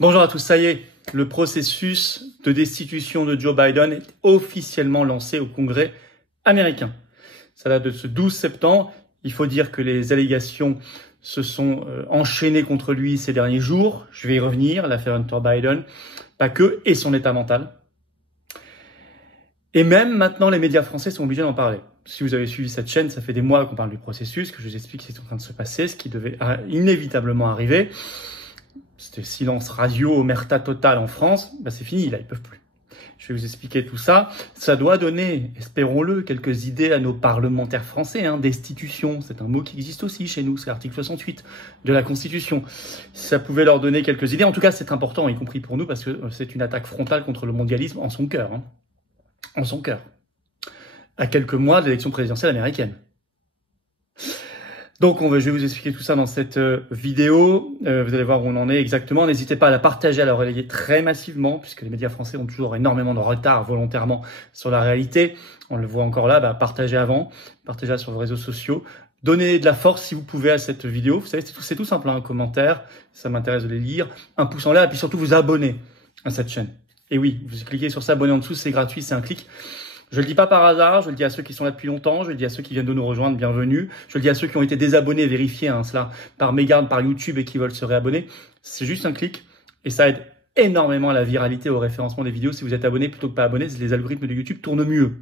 Bonjour à tous, ça y est, le processus de destitution de Joe Biden est officiellement lancé au Congrès américain. Ça date de ce 12 septembre. Il faut dire que les allégations se sont enchaînées contre lui ces derniers jours. Je vais y revenir, l'affaire Hunter Biden, pas que, et son état mental. Et même maintenant, les médias français sont obligés d'en parler. Si vous avez suivi cette chaîne, ça fait des mois qu'on parle du processus, que je vous explique ce qui est en train de se passer, ce qui devait inévitablement arriver. C'était silence radio, omerta totale en France, c'est fini, là, ils peuvent plus. Je vais vous expliquer tout ça. Ça doit donner, espérons-le, quelques idées à nos parlementaires français. Destitution, c'est un mot qui existe aussi chez nous, c'est l'article 68 de la Constitution. Ça pouvait leur donner quelques idées. En tout cas, c'est important, y compris pour nous, parce que c'est une attaque frontale contre le mondialisme en son cœur. En son cœur. À quelques mois de l'élection présidentielle américaine. Donc, je vais vous expliquer tout ça dans cette vidéo. Vous allez voir où on en est exactement. N'hésitez pas à la partager, à la relayer très massivement, puisque les médias français ont toujours énormément de retard volontairement sur la réalité. On le voit encore là, partagez avant, partagez sur vos réseaux sociaux. Donnez de la force si vous pouvez à cette vidéo. Vous savez, c'est tout simple, un commentaire, ça m'intéresse de les lire, un pouce en l'air, et puis surtout vous abonner à cette chaîne. Et oui, vous cliquez sur s'abonner en dessous, c'est gratuit, c'est un clic. Je le dis pas par hasard, je le dis à ceux qui sont là depuis longtemps, je le dis à ceux qui viennent de nous rejoindre, bienvenue. Je le dis à ceux qui ont été désabonnés, vérifiés, cela par mégarde, par YouTube et qui veulent se réabonner. C'est juste un clic et ça aide énormément à la viralité, au référencement des vidéos. Si vous êtes abonné plutôt que pas abonné, les algorithmes de YouTube tournent mieux.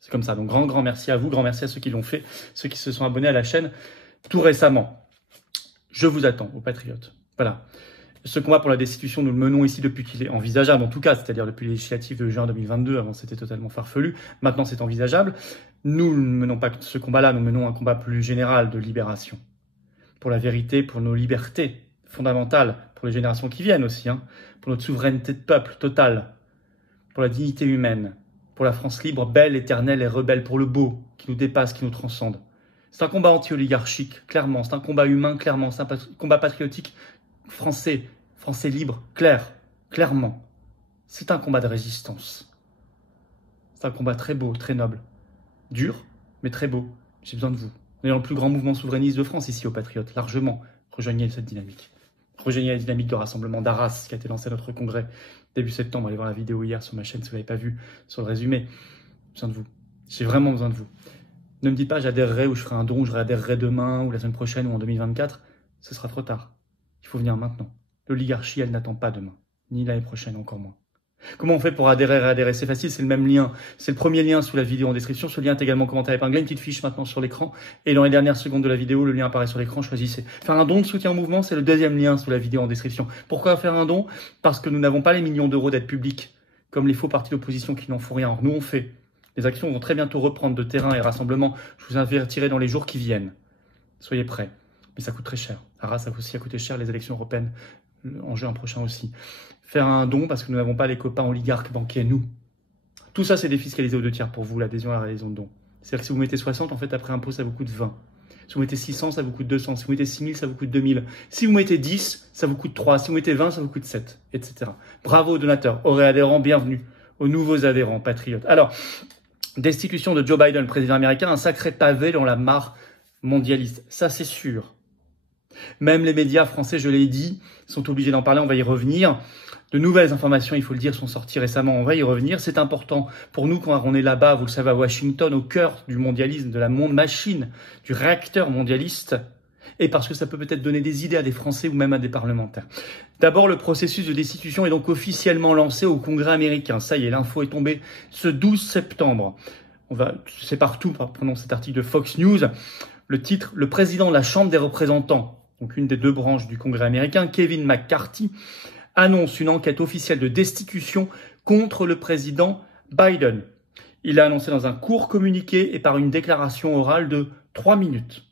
C'est comme ça. Donc grand merci à vous, grand merci à ceux qui l'ont fait, ceux qui se sont abonnés à la chaîne tout récemment. Je vous attends, aux patriotes. Voilà. Ce combat pour la destitution, nous le menons ici depuis qu'il est envisageable, en tout cas, c'est-à-dire depuis les législatives de juin 2022, avant c'était totalement farfelu, maintenant c'est envisageable. Nous ne menons pas ce combat-là, nous menons un combat plus général de libération. Pour la vérité, pour nos libertés fondamentales, pour les générations qui viennent aussi, pour notre souveraineté de peuple totale, pour la dignité humaine, pour la France libre, belle, éternelle et rebelle, pour le beau, qui nous dépasse, qui nous transcende. C'est un combat anti-oligarchique, clairement, c'est un combat humain, clairement, c'est un combat patriotique, français libre, clairement. C'est un combat de résistance. C'est un combat très beau, très noble. Dur, mais très beau. J'ai besoin de vous. On est dans le plus grand mouvement souverainiste de France ici aux Patriotes, largement. Rejoignez cette dynamique. Rejoignez la dynamique de rassemblement d'Arras qui a été lancée à notre congrès début septembre. Allez voir la vidéo hier sur ma chaîne si vous ne l'avez pas vue, sur le résumé. J'ai besoin de vous. J'ai vraiment besoin de vous. Ne me dites pas j'adhérerai ou je ferai un don, je réadhérerai demain ou la semaine prochaine ou en 2024. Ce sera trop tard. Il faut venir maintenant. L'oligarchie, elle n'attend pas demain, ni l'année prochaine, encore moins. Comment on fait pour adhérer, réadhérer? C'est facile, c'est le même lien. C'est le premier lien sous la vidéo en description. Ce lien est également commenté épinglé, une petite fiche maintenant sur l'écran. Et dans les dernières secondes de la vidéo, le lien apparaît sur l'écran, choisissez. Faire un don de soutien au mouvement, c'est le deuxième lien sous la vidéo en description. Pourquoi faire un don? Parce que nous n'avons pas les millions d'euros d'aide publique, comme les faux partis d'opposition qui n'en font rien. Nous, on fait. Les actions vont très bientôt reprendre de terrain et rassemblement. Je vous avertirai dans les jours qui viennent. Soyez prêts. Mais ça coûte très cher. Arras, ça aussi a coûté cher, les élections européennes, en juin prochain aussi. Faire un don parce que nous n'avons pas les copains oligarques banquiers, nous. Tout ça, c'est défiscalisé aux 2/3 pour vous, l'adhésion à la réalisation de dons. C'est-à-dire que si vous mettez 60, en fait, après impôt, ça vous coûte 20. Si vous mettez 600, ça vous coûte 200. Si vous mettez 6000, ça vous coûte 2000. Si vous mettez 10, ça vous coûte 3. Si vous mettez 20, ça vous coûte 7, etc. Bravo aux donateurs, aux réadhérents, bienvenue. Aux nouveaux adhérents, patriotes. Alors, destitution de Joe Biden, président américain, un sacré pavé dans la mare mondialiste. Ça, c'est sûr. Même les médias français, je l'ai dit, sont obligés d'en parler, on va y revenir. De nouvelles informations, il faut le dire, sont sorties récemment, on va y revenir. C'est important pour nous quand on est là-bas, vous le savez, à Washington, au cœur du mondialisme, de la monde-machine, du réacteur mondialiste, et parce que ça peut peut-être donner des idées à des Français ou même à des parlementaires. D'abord, le processus de destitution est donc officiellement lancé au Congrès américain. Ça y est, l'info est tombée ce 12 septembre. C'est partout, prenons cet article de Fox News. Le titre, le président de la Chambre des représentants, donc une des deux branches du Congrès américain, Kevin McCarthy, annonce une enquête officielle de destitution contre le président Biden. Il l'a annoncé dans un court communiqué et par une déclaration orale de 3 minutes.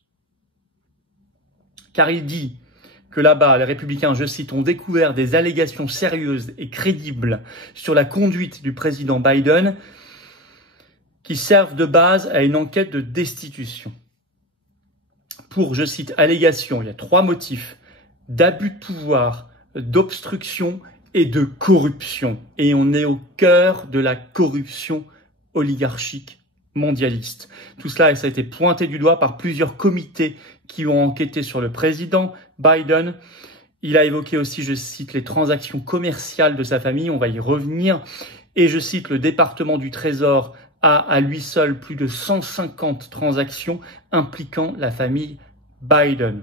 Car il dit que là-bas, les républicains, je cite, ont découvert des allégations sérieuses et crédibles sur la conduite du président Biden qui servent de base à une enquête de destitution. Pour, je cite, allégations, il y a 3 motifs: d'abus de pouvoir, d'obstruction et de corruption. Et on est au cœur de la corruption oligarchique mondialiste. Tout cela, ça a été pointé du doigt par plusieurs comités qui ont enquêté sur le président Biden Il a évoqué aussi, je cite, les transactions commerciales de sa famille, on va y revenir. Et je cite, le département du Trésor a à lui seul plus de 150 transactions impliquant la famille Biden.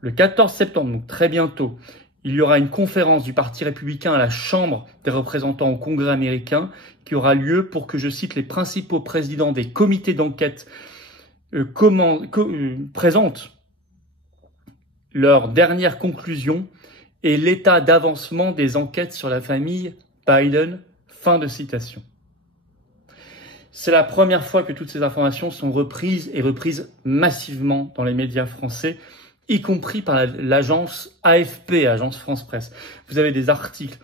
Le 14 septembre, donc très bientôt, il y aura une conférence du Parti républicain à la Chambre des représentants au Congrès américain qui aura lieu pour que, je cite, les principaux présidents des comités d'enquête présentent leurs dernières conclusions et l'état d'avancement des enquêtes sur la famille Biden. Fin de citation. C'est la première fois que toutes ces informations sont reprises et reprises massivement dans les médias français, y compris par l'agence AFP, Agence France Presse. Vous avez des articles,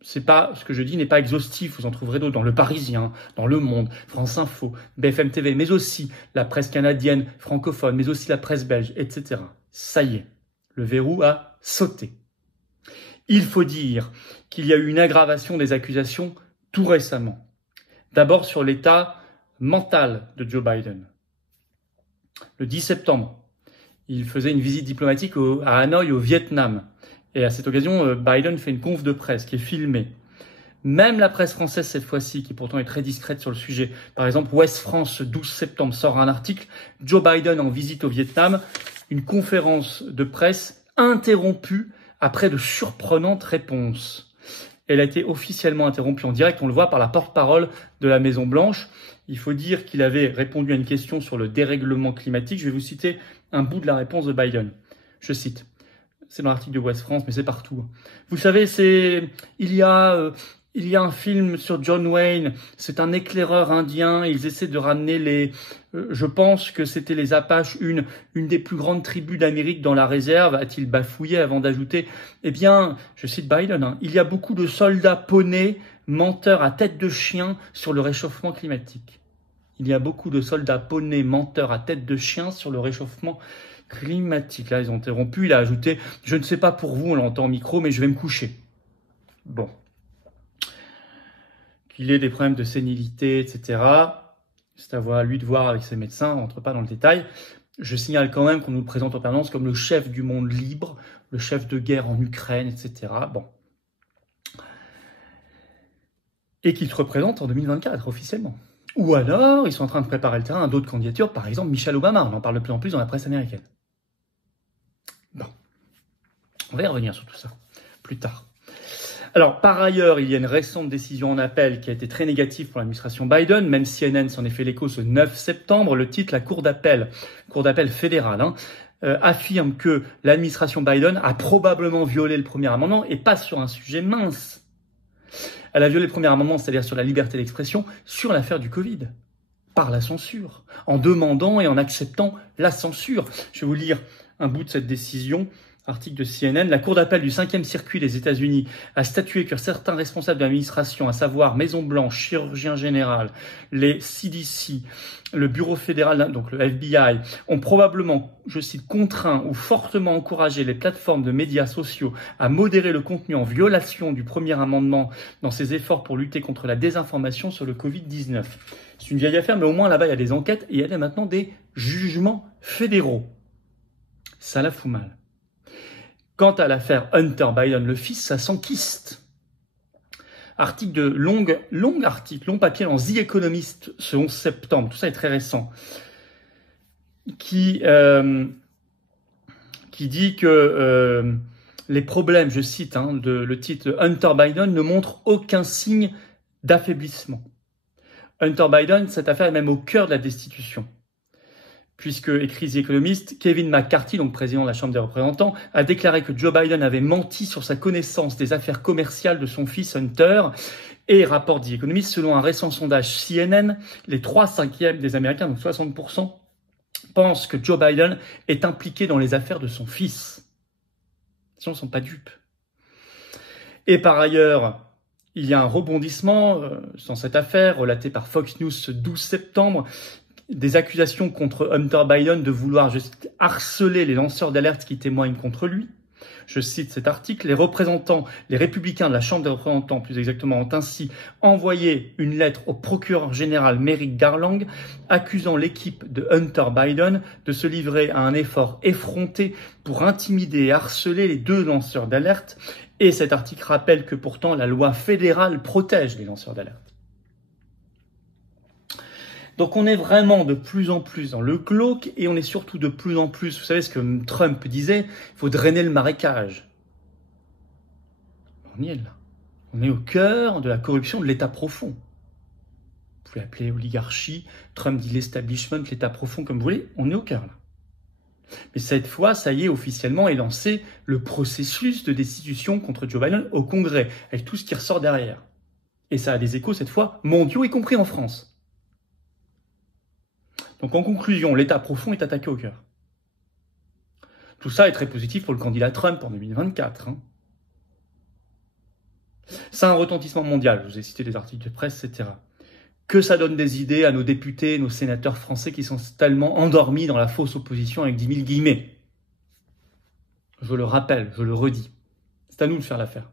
c'est pas, ce que je dis n'est pas exhaustif, vous en trouverez d'autres dans Le Parisien, dans Le Monde, France Info, BFM TV, mais aussi la presse canadienne francophone, mais aussi la presse belge, etc. Ça y est, le verrou a sauté. Il faut dire qu'il y a eu une aggravation des accusations tout récemment. D'abord sur l'état mental de Joe Biden. Le 10 septembre, il faisait une visite diplomatique à Hanoï, au Vietnam. Et à cette occasion, Biden fait une conf de presse qui est filmée. Même la presse française cette fois-ci, qui pourtant est très discrète sur le sujet, par exemple Ouest France, 12 septembre, sort un article, Joe Biden en visite au Vietnam, une conférence de presse interrompue après de surprenantes réponses. Elle a été officiellement interrompue en direct, on le voit par la porte-parole de la Maison-Blanche. Il faut dire qu'il avait répondu à une question sur le dérèglement climatique. Je vais vous citer un bout de la réponse de Biden. Je cite, c'est dans l'article de Ouest France, mais c'est partout. Vous savez, il y a un film sur John Wayne, c'est un éclaireur indien, ils essaient de ramener je pense que c'était les Apaches, une des plus grandes tribus d'Amérique dans la réserve, a-t-il bafouillé avant d'ajouter, eh bien, je cite Biden, il y a beaucoup de soldats poneys, menteurs à tête de chien sur le réchauffement climatique. Il y a beaucoup de soldats poneys, menteurs à tête de chien sur le réchauffement climatique. Là, ils ont interrompu, il a ajouté, je ne sais pas pour vous, on l'entend au micro, mais je vais me coucher. Bon. Qu'il ait des problèmes de sénilité, etc. C'est à lui de voir avec ses médecins, on ne rentre pas dans le détail. Je signale quand même qu'on nous le présente en permanence comme le chef du monde libre, le chef de guerre en Ukraine, etc. Bon. Et qu'il se représente en 2024 officiellement. Ou alors, ils sont en train de préparer le terrain à d'autres candidatures, par exemple Michelle Obama, on en parle de plus en plus dans la presse américaine. Bon. On va y revenir sur tout ça plus tard. Alors, par ailleurs, il y a une récente décision en appel qui a été très négative pour l'administration Biden. Même CNN s'en est fait l'écho ce 9 septembre. Le titre, la Cour d'appel fédérale, affirme que l'administration Biden a probablement violé le premier amendement et pas sur un sujet mince. Elle a violé le premier amendement, c'est-à-dire sur la liberté d'expression, sur l'affaire du Covid, par la censure, en demandant et en acceptant la censure. Je vais vous lire un bout de cette décision. Article de CNN, la Cour d'appel du 5e circuit des États-Unis a statué que certains responsables de l'administration, à savoir Maison-Blanche, chirurgien général, les CDC, le Bureau fédéral, donc le FBI, ont probablement, je cite, contraint ou fortement encouragé les plateformes de médias sociaux à modérer le contenu en violation du premier amendement dans ses efforts pour lutter contre la désinformation sur le Covid-19. C'est une vieille affaire, mais au moins là-bas, il y a des enquêtes et il y a maintenant des jugements fédéraux. Ça la fout mal. Quant à l'affaire Hunter Biden, le fils, ça s'enquiste. Long papier dans The Economist ce 11 septembre, tout ça est très récent, qui dit que les problèmes, je cite le titre Hunter Biden, ne montrent aucun signe d'affaiblissement. Hunter Biden, cette affaire est même au cœur de la destitution. Puisque, écrit The Economist, Kevin McCarthy, donc président de la Chambre des représentants, a déclaré que Joe Biden avait menti sur sa connaissance des affaires commerciales de son fils Hunter. Et, rapporte The Economist, selon un récent sondage CNN, les 3/5 des Américains, donc 60%, pensent que Joe Biden est impliqué dans les affaires de son fils. Les gens ne sont pas dupes. Et par ailleurs, il y a un rebondissement dans cette affaire, relaté par Fox News ce 12 septembre, des accusations contre Hunter Biden de vouloir juste harceler les lanceurs d'alerte qui témoignent contre lui. Je cite cet article, les républicains de la Chambre des représentants, plus exactement, ont ainsi envoyé une lettre au procureur général Merrick Garland accusant l'équipe de Hunter Biden de se livrer à un effort effronté pour intimider et harceler les 2 lanceurs d'alerte. Et cet article rappelle que pourtant la loi fédérale protège les lanceurs d'alerte. Donc on est vraiment de plus en plus dans le glauque et on est surtout de plus en plus, vous savez ce que Trump disait, il faut drainer le marécage. On y est là. On est au cœur de la corruption de l'État profond. Vous pouvez l'appeler oligarchie, Trump dit l'establishment, l'État profond comme vous voulez, on est au cœur là. Mais cette fois, ça y est, officiellement est lancé le processus de destitution contre Joe Biden au Congrès, avec tout ce qui ressort derrière. Et ça a des échos cette fois mondiaux, y compris en France. Donc en conclusion, l'État profond est attaqué au cœur. Tout ça est très positif pour le candidat Trump en 2024. Ça a un retentissement mondial, je vous ai cité des articles de presse, etc. Que ça donne des idées à nos députés, nos sénateurs français qui sont tellement endormis dans la fausse opposition avec 10 000 guillemets. Je le rappelle, je le redis. C'est à nous de faire l'affaire.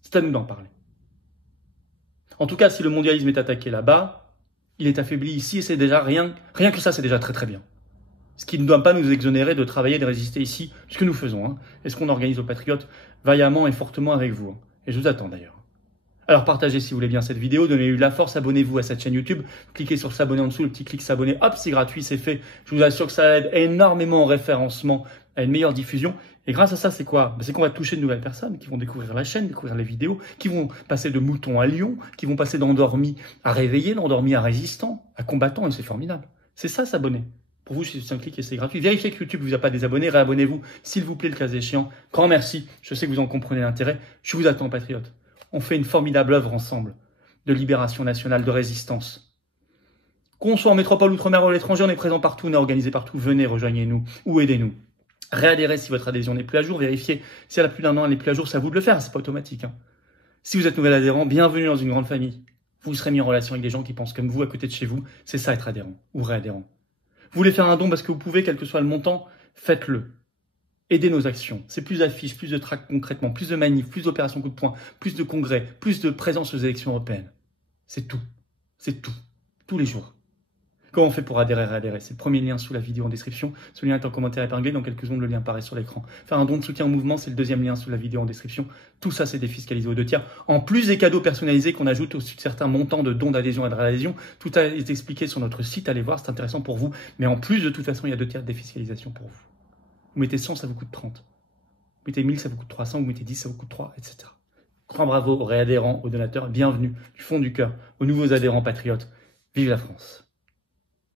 C'est à nous d'en parler. En tout cas, si le mondialisme est attaqué là-bas, il est affaibli ici et c'est déjà rien que ça, c'est déjà très très bien. Ce qui ne doit pas nous exonérer de travailler et de résister ici, ce que nous faisons, et ce qu'on organise aux Patriotes vaillamment et fortement avec vous. Et je vous attends d'ailleurs. Alors partagez si vous voulez bien cette vidéo, donnez-lui de la force, abonnez-vous à cette chaîne YouTube, cliquez sur s'abonner en dessous, le petit clic s'abonner, hop, c'est gratuit, c'est fait. Je vous assure que ça aide énormément au référencement, à une meilleure diffusion. Et grâce à ça, c'est quoi? C'est qu'on va toucher de nouvelles personnes qui vont découvrir la chaîne, découvrir les vidéos, qui vont passer de moutons à lions, qui vont passer d'endormis à réveillés, d'endormis à résistants, à combattants, et c'est formidable. C'est ça, s'abonner. Pour vous, c'est un clic et c'est gratuit. Vérifiez que YouTube ne vous a pas désabonné, réabonnez-vous, s'il vous plaît, le cas échéant. Grand merci, je sais que vous en comprenez l'intérêt. Je vous attends, patriotes. On fait une formidable œuvre ensemble de libération nationale, de résistance. Qu'on soit en métropole, outre-mer ou à l'étranger, on est présent partout, on est organisé partout. Venez, rejoignez-nous ou aidez-nous. Réadhérez si votre adhésion n'est plus à jour, vérifiez si elle a plus d'1 an, elle n'est plus à jour, c'est à vous de le faire, c'est pas automatique. Si vous êtes nouvel adhérent, bienvenue dans une grande famille. Vous serez mis en relation avec des gens qui pensent comme vous à côté de chez vous, c'est ça être adhérent ou réadhérent. Vous voulez faire un don parce que vous pouvez, quel que soit le montant, faites-le. Aidez nos actions. C'est plus d'affiches, plus de tracts concrètement, plus de manifs, plus d'opérations coup de poing, plus de congrès, plus de présence aux élections européennes. C'est tout. C'est tout. Tous les jours. Comment on fait pour adhérer, réadhérer? C'est le premier lien sous la vidéo en description. Ce lien est en commentaire épinglé. Dans quelques secondes, le lien apparaît sur l'écran. Faire un don de soutien au mouvement, c'est le deuxième lien sous la vidéo en description. Tout ça, c'est défiscalisé aux 2 tiers. En plus des cadeaux personnalisés qu'on ajoute au-dessus de certains montants de dons d'adhésion et de réadhésion. Tout est expliqué sur notre site. Allez voir, c'est intéressant pour vous. Mais en plus, de toute façon, il y a 2 tiers de défiscalisation pour vous. Vous mettez 100, ça vous coûte 30. Vous mettez 1000, ça vous coûte 300. Vous mettez 10, ça vous coûte 3, etc. Grand bravo aux réadhérents, aux donateurs. Bienvenue du fond du cœur aux nouveaux adhérents patriotes. Vive la France!